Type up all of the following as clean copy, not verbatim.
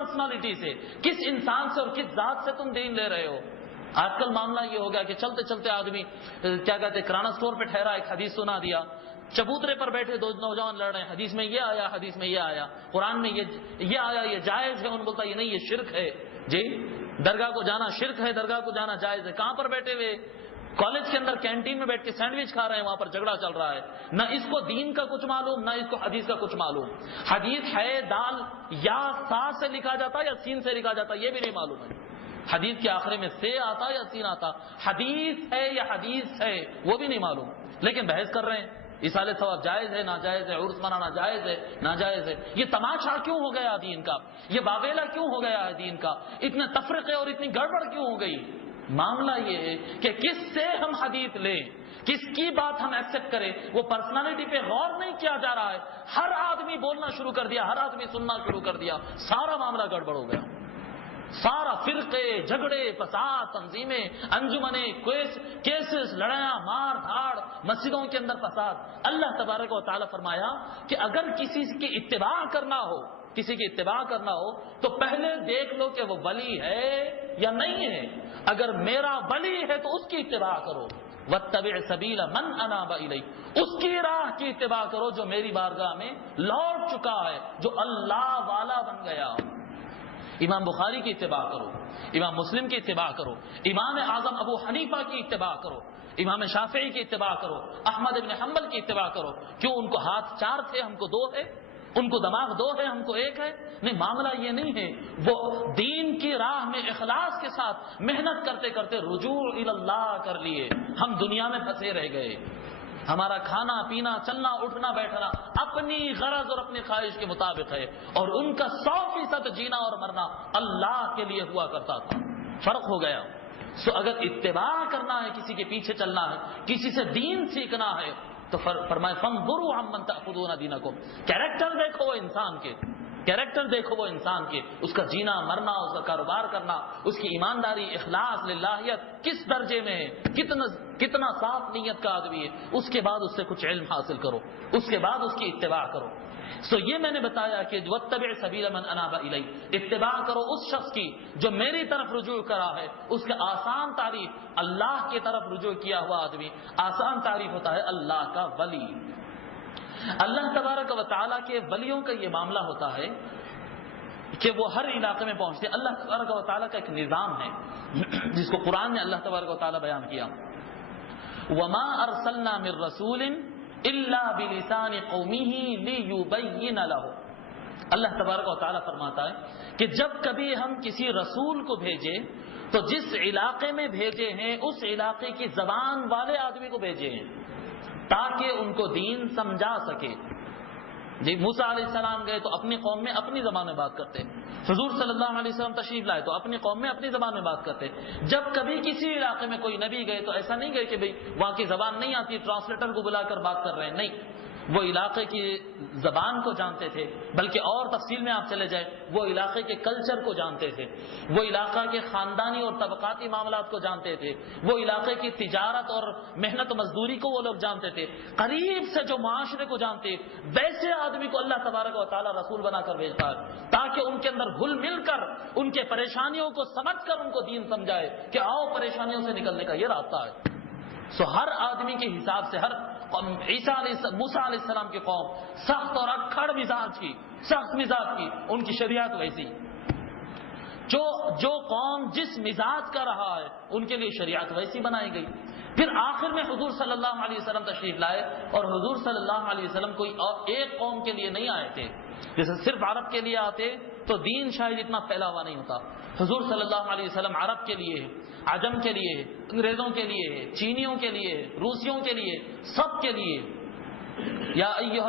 Personality سے، کس انسان سے اور کس ذات سے تم دین لے رہے ہو؟ آج کل معاملہ یہ ہو گیا کہ چلتے چلتے آدمی کیا کہتے کرانا اسٹور پہ ٹھہرا، ایک حدیث سنا دیا، چبوترے پر بیٹھے دو نوجوان لڑ رہے ہیں، حدیث میں یہ آیا، حدیث میں یہ آیا، قرآن میں یہ آیا، یہ جائز ہے، ان بولتا یہ نہیں، یہ شرک ہے۔ جی درگاہ کو جانا شرک ہے، درگاہ کو جانا جائز ہے۔ کہاں پر بیٹھے ہوئے؟ کالج کے اندر کینٹین میں بیٹھ کے سینڈوچ کھا رہے ہیں، وہاں پر جھگڑا چل رہا ہے۔ نہ اس کو دین کا کچھ معلوم، نہ اس کو حدیث کا کچھ معلوم۔ حدیث ہے دال یا سا سے لکھا جاتا یا سین سے لکھا جاتا یہ بھی نہیں معلوم ہے۔ حدیث کے آخر میں سے آتا یا سین آتا، حدیث ہے یا حدیث ہے وہ بھی نہیں معلوم، لیکن بحث کر رہے ہیں ایصال ثواب جائز ہے ناجائز ہے، عرس منانا جائز ہے ناجائز ہے۔ یہ تماشا کیوں ہو گیا دین کا؟ یہ واویلا کیوں ہو گیا ہے دین کا؟ اتنے تفرقے اور اتنی گڑبڑ کیوں ہو گئی؟ معاملہ یہ ہے کہ کس سے ہم حدیث لیں، کس کی بات ہم ایکسپٹ کریں، وہ پرسنالٹی پہ غور نہیں کیا جا رہا ہے۔ ہر آدمی بولنا شروع کر دیا، ہر آدمی سننا شروع کر دیا، سارا معاملہ گڑبڑ ہو گیا۔ سارا فرقے، جھگڑے، فساد، تنظیمیں، انجمنیں، کیسز، لڑائیاں، مار دھاڑ، مسجدوں کے اندر فساد۔ اللہ تبارک و تعالیٰ فرمایا کہ اگر کسی کی اتباع کرنا ہو، کسی کی اتباع کرنا ہو تو پہلے دیکھ لو کہ وہ ولی ہے یا نہیں ہے۔ اگر میرا ولی ہے تو اس کی اتباع کرو، واتبع سبیل من اناب الی، اس کی راہ کی اتباع کرو جو میری بارگاہ میں لوٹ چکا ہے، جو اللہ والا بن گیا۔ امام بخاری کی اتباع کرو، امام مسلم کی اتباع کرو، امام اعظم ابو حنیفہ کی اتباع کرو، امام شافعی کی اتباع کرو، احمد بن حنبل کی اتباع کرو۔ کیوں؟ ان کو ہاتھ چار تھے، ہم کو دو ہے، ان کو دماغ دو ہے، ہم کو ایک ہے؟ نہیں، معاملہ یہ نہیں ہے۔ وہ دین کی راہ میں اخلاص کے ساتھ محنت کرتے کرتے رجوع اللہ کر لیے، ہم دنیا میں پھنسے رہ گئے۔ ہمارا کھانا پینا، چلنا اٹھنا بیٹھنا اپنی غرض اور اپنی خواہش کے مطابق ہے، اور ان کا 100% جینا اور مرنا اللہ کے لیے ہوا کرتا تھا۔ فرق ہو گیا۔ سو اگر اتباع کرنا ہے، کسی کے پیچھے چلنا ہے، کسی سے دین سیکھنا ہے تو فرمائے فانظروا عمن تأخذون دینکم، کیریکٹر دیکھو وہ انسان کے، کیریکٹر دیکھو وہ انسان کے، اس کا جینا مرنا، اس کا کاروبار کرنا، اس کی ایمانداری، اخلاص، للہیت کس درجے میں ہے، کتنا صاف نیت کا آدمی ہے، اس کے بعد اس سے کچھ علم حاصل کرو، اس کے بعد اس کی اتباع کرو۔ سو یہ میں نے بتایا کہ واتبع سبیل من اناب الی، اتباع کرو اس شخص کی جو میری طرف رجوع کرا ہے۔ اس کا آسان تعریف، اللہ کی طرف رجوع کیا ہوا آدمی، آسان تعریف ہوتا ہے اللہ کا ولی۔ اللہ تبارک و تعالیٰ کے ولیوں کا یہ معاملہ ہوتا ہے کہ وہ ہر علاقے میں پہنچتے ہیں۔ اللہ تبارک و تعالیٰ کا ایک نظام ہے جس کو قرآن نے اللہ تبارک و تعالیٰ بیان کیا، وَمَا أَرْسَلْنَا مِن رَّسُولٍ إِلَّا بِلِسَانِ قَوْمِهِ لِيُبَيِّنَ لَهُ۔ اللہ تبارک و تعالیٰ فرماتا ہے کہ جب کبھی ہم کسی رسول کو بھیجے تو جس علاقے میں بھیجے ہیں اس علاقے کی زبان والے آدمی کو بھیجے ہیں تاکہ ان کو دین سمجھا سکے۔ جی موسیٰ علیہ السلام گئے تو اپنی قوم میں اپنی زبان میں بات کرتے، حضور صلی اللہ علیہ وسلم تشریف لائے تو اپنی قوم میں اپنی زبان میں بات کرتے۔ جب کبھی کسی علاقے میں کوئی نبی گئے تو ایسا نہیں گئے کہ بھئی وہاں کی زبان نہیں آتی، ٹرانسلیٹر کو بلا کر بات کر رہے ہیں، نہیں، وہ علاقے کی زبان کو جانتے تھے، بلکہ اور تفصیل میں آپ چلے جائیں وہ علاقے کے کلچر کو جانتے تھے، وہ علاقہ کے خاندانی اور طبقاتی معاملات کو جانتے تھے، وہ علاقے کی تجارت اور محنت و مزدوری کو وہ لوگ جانتے تھے، قریب سے جو معاشرے کو جانتے۔ ویسے آدمی کو اللہ تبارک و تعالیٰ رسول بنا کر بھیجتا ہے تاکہ ان کے اندر گھل مل کر ان کے پریشانیوں کو سمجھ کر ان کو دین سمجھائے کہ آؤ پریشانیوں سے نکلنے کا یہ راستہ ہے۔ سو ہر آدمی کے حساب سے، ہر موسیٰ علیہ السلام کی قوم سخت اور اکھڑ مزاج کی، سخت مزاج کی، ان کی شریعت ویسی، جو قوم جس مزاج کا رہا ہے ان کے لیے شریعت ویسی بنائی گئی۔ پھر آخر میں حضور صلی اللہ علیہ وسلم تشریف لائے، اور حضور صلی اللہ علیہ وسلم کوئی اور ایک قوم کے لیے نہیں آئے تھے، جیسے صرف عرب کے لیے آتے تو دین شاید اتنا پھیلا ہوا نہیں ہوتا۔ حضور صلی اللہ علیہ وسلم عرب کے لیے، عجم کے لیے، انگریزوں کے لیے، چینیوں کے لیے، روسیوں کے لیے، سب کے لیے۔ یا ایھا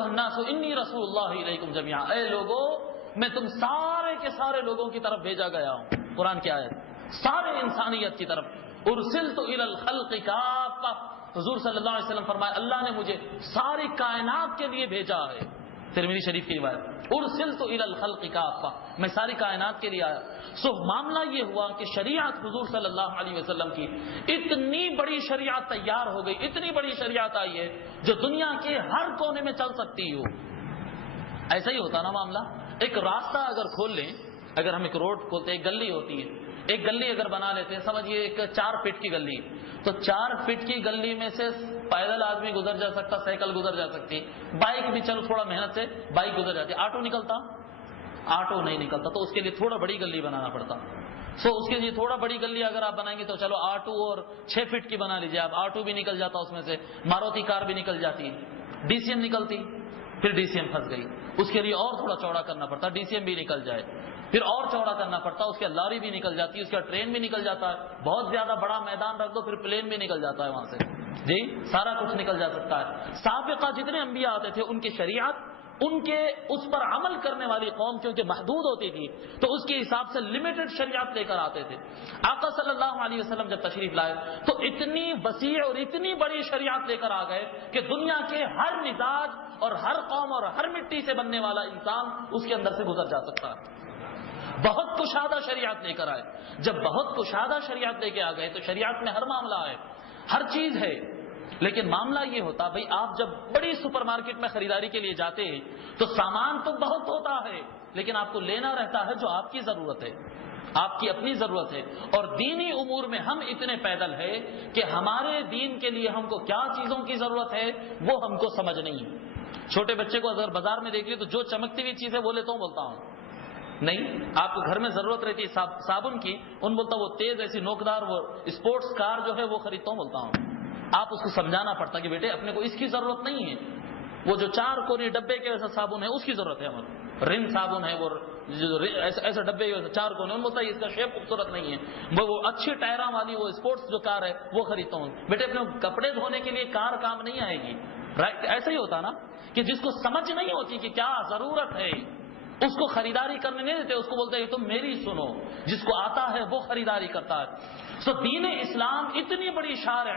الناس انی رسول اللہ الیکم جمیعا، اے لوگو میں تم سارے کے سارے لوگوں کی طرف بھیجا گیا ہوں۔ قرآن کی آیت، سارے انسانیت کی طرف، ارسلت الی الخلق کافہ، حضور صلی اللہ علیہ وسلم فرمائے اللہ نے مجھے ساری کائنات کے لیے بھیجا ہے۔ ترمذی شریف کی روایت، ارسلت الی الخلق کافہ، میں ساری کائنات کے لیے آیا۔ سو معاملہ یہ ہوا کہ شریعت حضور صلی اللہ علیہ وسلم کی اتنی بڑی شریعت تیار ہو گئی، اتنی بڑی شریعت آئی ہے جو دنیا کے ہر کونے میں چل سکتی ہو۔ ایسا ہی ہوتا نا معاملہ، ایک راستہ اگر کھول لیں، اگر ہم ایک روڈ کھولتے ہیں، ایک گلی ہوتی ہے، ایک گلی اگر بنا لیتے ہیں، سمجھیے ایک 4 فٹ کی گلی، تو 4 فٹ کی گلی میں سے پیدل آدمی گزر جا سکتا، سائیکل گزر جا سکتی، بائک بھی چلو تھوڑا محنت سے بائک گزر جاتی، آٹو نکلتا؟ آٹو نہیں نکلتا، تو اس کے لیے تھوڑا بڑی گلی بنانا پڑتا۔ اس کے لیے تھوڑا بڑی گلی اگر آپ بنائیں گے تو چلو آٹو اور 6 فٹ کی بنا لیجیے آپ، آٹو بھی نکل جاتا اس میں سے، ماروتی کار بھی نکل جاتی، ڈی سی ایم نکلتی، پھر ڈی سی ایم پھنس گئی، اس کے لیے اور تھوڑا چوڑا کرنا پڑتا، ڈی سی ایم بھی نکل جائے، پھر اور چوڑا کرنا پڑتا، اس کے لاری بھی نکل جاتی ہے، اس کا ٹرین بھی نکل جاتا ہے، بہت زیادہ بڑا میدان رکھ دو پھر پلین بھی نکل جاتا ہے وہاں سے، جی سارا کچھ نکل جا سکتا ہے۔ سابقہ جتنے انبیاء آتے تھے ان کی شریعت، ان کے اس پر عمل کرنے والی قوم کیونکہ محدود ہوتی تھی تو اس کے حساب سے لمیٹڈ شریعت لے کر آتے تھے۔ آقا صلی اللہ علیہ وسلم جب تشریف لائے تو اتنی وسیع اور اتنی بڑی شریعت لے کر آ گئے کہ دنیا کے ہر مزاج اور ہر قوم اور ہر مٹی سے بننے والا انسان اس کے اندر سے گزر جا سکتا ہے۔ بہت کشادہ شریعت لے کر آئے، جب بہت کشادہ شریعت لے کے آ گئے تو شریعت میں ہر معاملہ ہے، ہر چیز ہے، لیکن معاملہ یہ ہوتا بھئی آپ جب بڑی سپر مارکیٹ میں خریداری کے لیے جاتے ہیں تو سامان تو بہت ہوتا ہے لیکن آپ کو لینا رہتا ہے جو آپ کی ضرورت ہے، آپ کی اپنی ضرورت ہے، اور دینی امور میں ہم اتنے پیدل ہیں کہ ہمارے دین کے لیے ہم کو کیا چیزوں کی ضرورت ہے وہ ہم کو سمجھ نہیں ہے۔ چھوٹے بچے کو اگر بازار میں دیکھ لیے تو جو چمکتی ہوئی چیز ہے وہ لیتا ہوں بولتا ہوں نہیں، آپ کو گھر میں ضرورت رہتی ہے صابن کی، ان بولتا وہ تیز ایسی نوکدار وہ اسپورٹس کار جو ہے وہ خریدتا ہوں بولتا ہوں۔ آپ اس کو سمجھانا پڑتا کہ بیٹے اپنے کو اس کی ضرورت نہیں ہے، وہ جو 4 کونی ڈبے کے ویسا صابن ہے اس کی ضرورت ہے، ہمیں رن صابن ہے وہ ایسے ڈبے کے ویسے 4 کونے، ان بولتا ہے اس کا شیپ خوبصورت نہیں ہے، وہ اچھی ٹائراں والی وہ اسپورٹس جو کار ہے وہ خریدتا ہوں۔ بیٹے اپنے کپڑے دھونے کے لیے کار کام نہیں آئے گی، رائٹ؟ ایسا ہی ہوتا نا کہ جس کو سمجھ نہیں ہوتی کہ کیا ضرورت ہے اس کو خریداری کرنے نہیں دیتے، اس کو بولتے ہیں تم میری سنو، جس کو آتا ہے وہ خریداری کرتا ہے۔ دین اسلام اتنی بڑی شارع،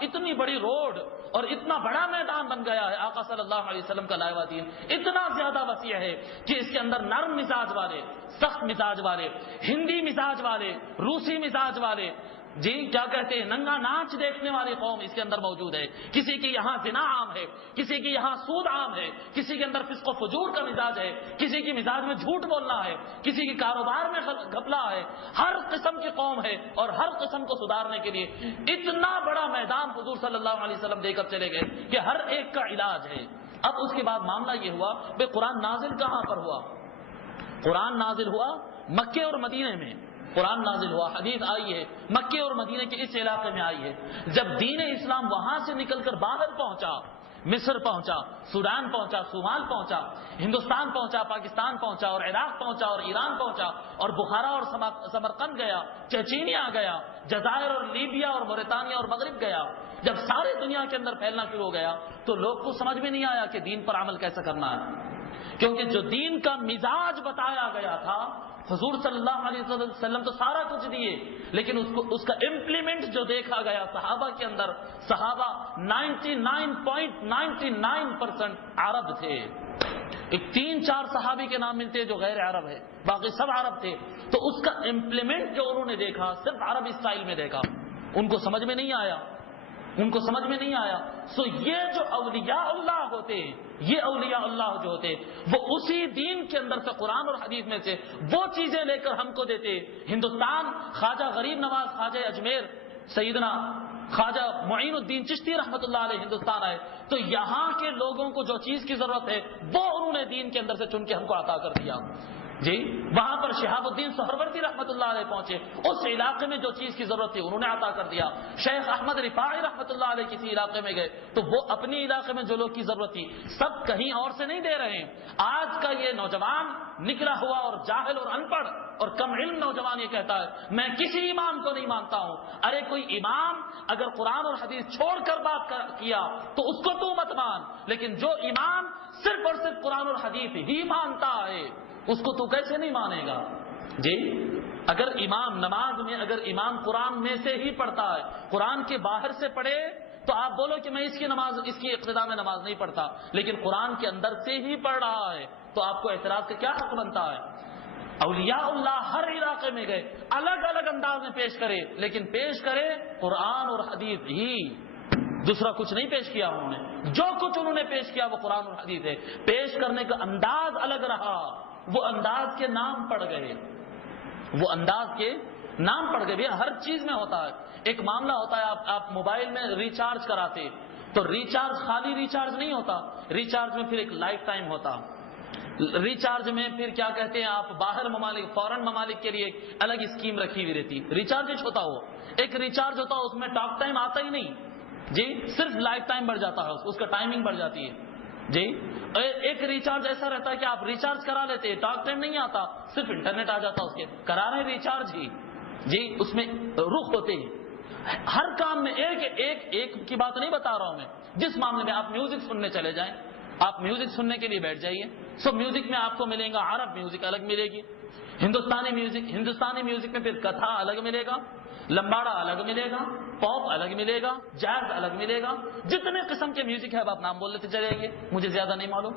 اتنی بڑی روڈ اور اتنا بڑا میدان بن گیا ہے، آقا صلی اللہ علیہ وسلم کا لائے ہوا دین اتنا زیادہ وسیع ہے کہ اس کے اندر نرم مزاج والے، سخت مزاج والے، ہندی مزاج والے، روسی مزاج والے، جی کیا کہتے ہیں ننگا ناچ دیکھنے والی قوم اس کے اندر موجود ہے۔ کسی کی یہاں زنا عام ہے، کسی کی یہاں سود عام ہے، کسی کے اندر فسق و فجور کا مزاج ہے، کسی کی مزاج میں جھوٹ بولنا ہے، کسی کی کاروبار میں گھپلا ہے، ہر قسم کی قوم ہے، اور ہر قسم کو سدھارنے کے لیے اتنا بڑا میدان حضور صلی اللہ علیہ وسلم دے کر چلے گئے کہ ہر ایک کا علاج ہے۔ اب اس کے بعد معاملہ یہ ہوا کہ قرآن نازل کہاں پر ہوا؟ قرآن نازل ہوا مکے اور مدینے میں، قرآن نازل ہوا، حدیث آئی ہے مکے اور مدینے کے اس علاقے میں آئی ہے۔ جب دین اسلام وہاں سے نکل کر باہر پہنچا، مصر پہنچا، سوڈان پہنچا، صومال پہنچا، ہندوستان پہنچا، پاکستان پہنچا، اور عراق پہنچا، اور ایران پہنچا، اور بخارا اور سمرقند گیا، چچینیا گیا، جزائر اور لیبیا اور موریتانیہ اور مغرب گیا، جب سارے دنیا کے اندر پھیلنا شروع ہو گیا تو لوگ کو سمجھ میں نہیں آیا کہ دین پر عمل کیسے کرنا ہے، کیونکہ جو دین کا مزاج بتایا گیا تھا حضور صلی اللہ علیہ وسلم تو سارا کچھ دیے، لیکن اس کا امپلیمنٹ جو دیکھا گیا صحابہ کے اندر، صحابہ 99.99% عرب تھے، ایک 3-4 صحابی کے نام ملتے ہیں جو غیر عرب ہے، باقی سب عرب تھے، تو اس کا امپلیمنٹ جو انہوں نے دیکھا صرف عربی اسٹائل میں دیکھا، ان کو سمجھ میں نہیں آیا، یہ جو اولیاء اللہ ہوتے ہیں، یہ اولیاء اللہ جو ہوتے ہیں وہ اسی دین کے اندر سے قرآن اور حدیث میں سے وہ چیزیں لے کر ہم کو دیتے۔ ہندوستان خواجہ غریب نواز خواجہ اجمیر سیدنا خواجہ معین الدین چشتی رحمۃ اللہ علیہ ہندوستان آئے تو یہاں کے لوگوں کو جو چیز کی ضرورت ہے وہ انہوں نے دین کے اندر سے چن کے ہم کو عطا کر دیا، جی وہاں پر شہاب الدین سہروردی رحمۃ اللہ علیہ پہنچے، اس علاقے میں جو چیز کی ضرورت تھی انہوں نے عطا کر دیا۔ شیخ احمد رفاعی رحمۃ اللہ علیہ کسی علاقے میں گئے تو وہ اپنی علاقے میں جو لوگ کی ضرورت تھی سب کہیں اور سے نہیں دے رہے ہیں۔ آج کا یہ نوجوان نکلا ہوا اور جاہل اور ان پڑھ اور کم علم نوجوان یہ کہتا ہے میں کسی امام کو نہیں مانتا ہوں۔ ارے کوئی امام اگر قرآن اور حدیث چھوڑ کر بات کیا تو اس کو تو مت مان، لیکن جو امام صرف اور صرف قرآن اور حدیث ہی مانتا ہے اس کو تو کیسے نہیں مانے گا؟ جی اگر امام نماز میں اگر امام قرآن میں سے ہی پڑھتا ہے، قرآن کے باہر سے پڑھے تو آپ بولو کہ میں اس کی اقتداء میں نماز نہیں پڑھتا، لیکن قرآن کے اندر سے ہی پڑھ رہا ہے تو آپ کو اعتراض کا کیا حق بنتا ہے؟ اولیاء اللہ ہر علاقے میں گئے، الگ الگ انداز میں پیش کرے، لیکن پیش کرے قرآن اور حدیث ہی، دوسرا کچھ نہیں پیش کیا انہوں نے، جو کچھ انہوں نے پیش کیا وہ قرآن اور حدیث ہے، پیش کرنے کا انداز الگ رہا، وہ انداز کے نام پڑ گئے، وہ انداز کے نام پڑ گئے. ہر چیز میں ہوتا ہے. ایک معاملہ ہوتا ہے آپ موبائل میں ریچارج کراتے تو ریچارج خالی ریچارج نہیں ہوتا، ریچارج میں پھر ایک لائف ٹائم ہوتا. ریچارج میں پھر کیا کہتے ہیں آپ باہر ممالک فورن ممالک کے لیے ایک الگ اسکیم رکھی ہوئی رہتی. ریچارج ہوتا وہ ایک ریچارج ہوتا اس میں ٹاک ٹائم آتا ہی نہیں جی، صرف لائف ٹائم بڑھ جاتا ہے، اس کا ٹائمنگ بڑھ جاتی ہے جی. ایک ریچارج ایسا رہتا ہے کہ آپ ریچارج کرا لیتے ٹاک ٹائم نہیں آتا، صرف انٹرنیٹ آ جاتا اس کے کرا رہے ریچارج ہی جی. اس میں رخ ہوتے ہیں ہر کام میں. ایک کی بات نہیں بتا رہا ہوں میں، جس معاملے میں آپ میوزک سننے چلے جائیں، آپ میوزک سننے کے لیے بیٹھ جائیے، سو میوزک میں آپ کو ملے گا عرب میوزک الگ ملے گی، ہندوستانی میوزک میں پھر کتھا الگ ملے گا، لمباڑا الگ ملے گا، پاپ الگ ملے گا، جاز الگ ملے گا. جتنے قسم کے میوزک ہے اب آپ نام بول لیتے چلے جائیں گے، مجھے زیادہ نہیں معلوم،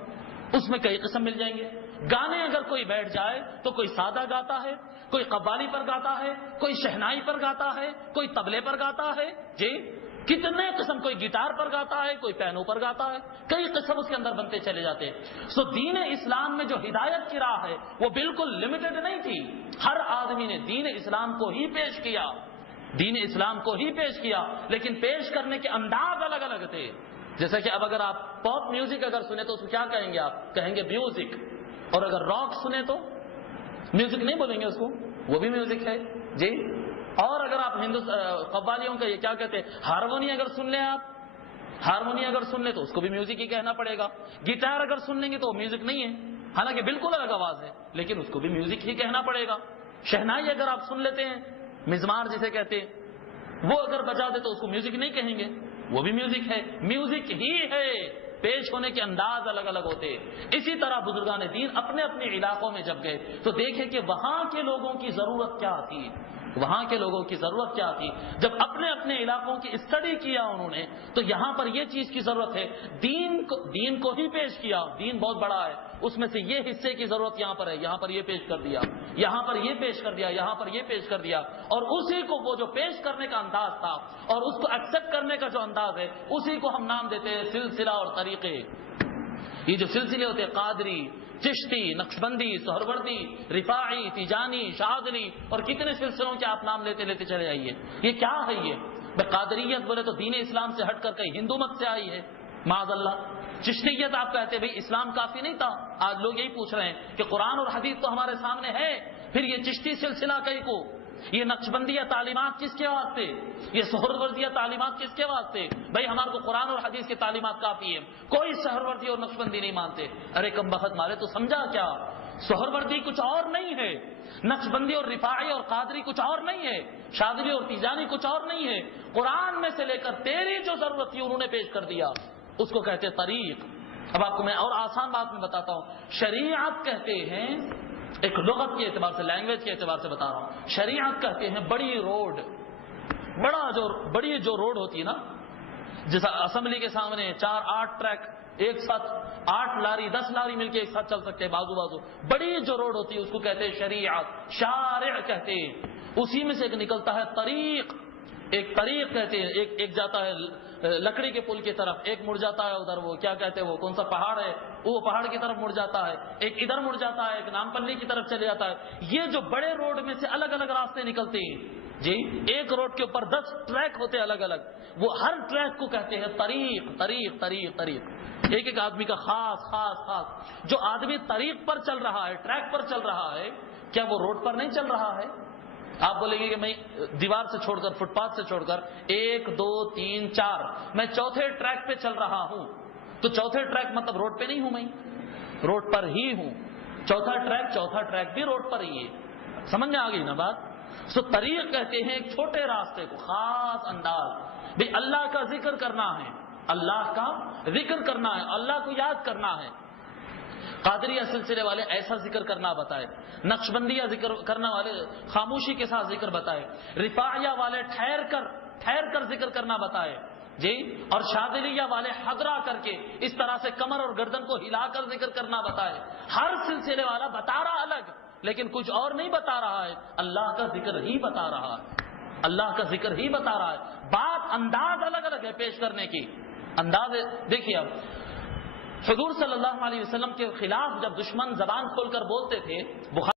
اس میں کئی قسم مل جائیں گے. گانے اگر کوئی بیٹھ جائے تو کوئی سادہ گاتا ہے، کوئی قوالی پر گاتا ہے، کوئی شہنائی پر گاتا ہے، کوئی طبلے پر گاتا ہے جی. کتنے قسم، کوئی گٹار پر گاتا ہے، کوئی پینو پر گاتا ہے، کئی قسم اس کے اندر بنتے چلے جاتے ہیں. سو دین اسلام میں جو ہدایت کی راہ ہے وہ بالکل لمیٹڈ نہیں تھی. ہر آدمی نے دین اسلام کو ہی پیش کیا، دین اسلام کو ہی پیش کیا، لیکن پیش کرنے کے انداز الگ الگ تھے. جیسا کہ اب اگر آپ پاپ میوزک اگر سنیں تو اس کو کیا کہیں گے؟ آپ کہیں گے میوزک. اور اگر راک سنیں تو میوزک نہیں بولیں گے اس کو، وہ بھی میوزک ہے جی. اور اگر آپ قوالیوں کا یہ کیا کہتے ہیں ہارمونی اگر سن لیں، آپ ہارمونی اگر سن لیں تو اس کو بھی میوزک ہی کہنا پڑے گا. گٹار اگر سن لیں گے تو وہ میوزک نہیں ہے، حالانکہ بالکل الگ آواز ہے لیکن اس کو بھی میوزک ہی کہنا پڑے گا. شہنائی اگر آپ سن لیتے ہیں، مزمار جسے کہتے ہیں، وہ اگر بجا دے تو اس کو میوزک نہیں کہیں گے، وہ بھی میوزک ہے. میوزک ہی ہے، پیش ہونے کے انداز الگ الگ ہوتے. اسی طرح بزرگان دین اپنے اپنے علاقوں میں جب گئے تو دیکھیں کہ وہاں کے لوگوں کی ضرورت کیا تھی، وہاں کے لوگوں کی ضرورت کیا تھی. جب اپنے اپنے علاقوں کی اسٹڈی کیا انہوں نے تو یہاں پر یہ چیز کی ضرورت ہے، دین کو ہی پیش کیا. دین بہت بڑا ہے، اس میں سے یہ حصے کی ضرورت یہاں پر ہے، یہاں پر یہ پیش کر دیا، یہاں پر یہ پیش کر دیا، یہاں پر یہ پیش کر دیا. اور اسی کو وہ جو پیش کرنے کا انداز تھا اور اس کو ایکسپٹ کرنے کا جو انداز ہے، اسی کو ہم نام دیتے ہیں سلسلہ اور طریقے. یہ جو سلسلے ہوتے ہیں قادری، چشتی، نقشبندی، سہروردی، رفاعی، تیجانی، شاذلی اور کتنے سلسلوں کے آپ نام لیتے چلے جائیے. یہ کیا ہے؟ یہ قادریت بولے تو دین اسلام سے ہٹ کر کہیں ہندو مت سے آئی ہے معاذ اللہ. چشتیت آپ کہتے بھئی اسلام کافی نہیں تھا، آج لوگ یہی پوچھ رہے ہیں کہ قرآن اور حدیث تو ہمارے سامنے ہے، پھر یہ چشتی سلسلہ کئی کو، یہ نقشبندیہ تعلیمات کس کے واسطے، یہ سہروردیہ تعلیمات کس کے واسطے؟ بھائی ہمارے کو قرآن اور حدیث کی تعلیمات کافی ہے، کوئی سہروردی اور نقشبندی نہیں مانتے. ارے کم بخت مارے تو سمجھا کیا؟ سہروردی کچھ اور نہیں ہے، نقشبندی اور رفاعی اور قادری کچھ اور نہیں ہے، شاذلی اور تیجانی کچھ اور نہیں ہے. قرآن میں سے لے کر تیری جو ضرورت تھی انہوں نے پیش کر دیا، اس کو کہتے طریق. اب آپ کو میں اور آسان بات میں بتاتا ہوں. شریعت کہتے ہیں، ایک لغت کے اعتبار سے، لینگویج کے اعتبار سے بتا رہا ہوں، شریعت کہتے ہیں بڑی روڈ. بڑی جو روڈ ہوتی ہے نا، جیسا اسمبلی کے سامنے 4-8 ٹریک ایک ساتھ 8 لاری 10 لاری مل کے ایک ساتھ چل سکتے ہیں بازو. بڑی جو روڈ ہوتی ہے اس کو کہتے ہیں شریعت، شارع کہتے ہیں. اسی میں سے ایک نکلتا ہے طریق. ایک طریق کہتے ہیں، ایک جاتا ہے لکڑی کے پل کی طرف، ایک مڑ جاتا ہے ادھر وہ کیا کہتے ہیں، وہ کون سا پہاڑ ہے، وہ پہاڑ کی طرف مڑ جاتا ہے، ایک ادھر مڑ جاتا ہے، ایک نامپلی کی طرف چلے جاتا ہے. یہ جو بڑے روڈ میں سے الگ الگ راستے نکلتے ہیں جی، ایک روڈ کے اوپر 10 ٹریک ہوتے ہیں الگ الگ، وہ ہر ٹریک کو کہتے ہیں طریق. طریق طریق طریق ایک آدمی کا خاص جو آدمی طریق پر چل رہا ہے، ٹریک پر چل رہا ہے، کیا وہ روڈ پر نہیں چل رہا ہے؟ آپ بولیں گے کہ میں دیوار سے چھوڑ کر، فٹ پاتھ سے چھوڑ کر 1 2 3 4 میں چوتھے ٹریک پہ چل رہا ہوں، تو چوتھے ٹریک مطلب روڈ پہ نہیں ہوں، میں روڈ پر ہی ہوں. چوتھا ٹریک بھی روڈ پر ہی ہے. سمجھ میں آ گئی نا بات؟ سو طریق کہتے ہیں ایک چھوٹے راستے کو، خاص انداز. بھئی اللہ کا ذکر کرنا ہے، اللہ کا ذکر کرنا ہے، اللہ کو یاد کرنا ہے. قادریہ سلسلے والے ایسا ذکر کرنا بتائے، نقشبندیہ ذکر کرنا والے خاموشی کے ساتھ ذکر بتائے، رفاعیہ والے ٹھہر کر ذکر کرنا بتائے جی، اور شاذلیہ والے حضرہ کر کے اس طرح سے کمر اور گردن کو ہلا کر ذکر کرنا بتائے. ہر سلسلے والا بتا رہا الگ، لیکن کچھ اور نہیں بتا رہا ہے، اللہ کا ذکر ہی بتا رہا ہے، اللہ کا ذکر ہی بتا رہا ہے. بات انداز الگ الگ ہے پیش کرنے کی، انداز. دیکھیے اب حضور صلی اللہ علیہ وسلم کے خلاف جب دشمن زبان کھول کر بولتے تھے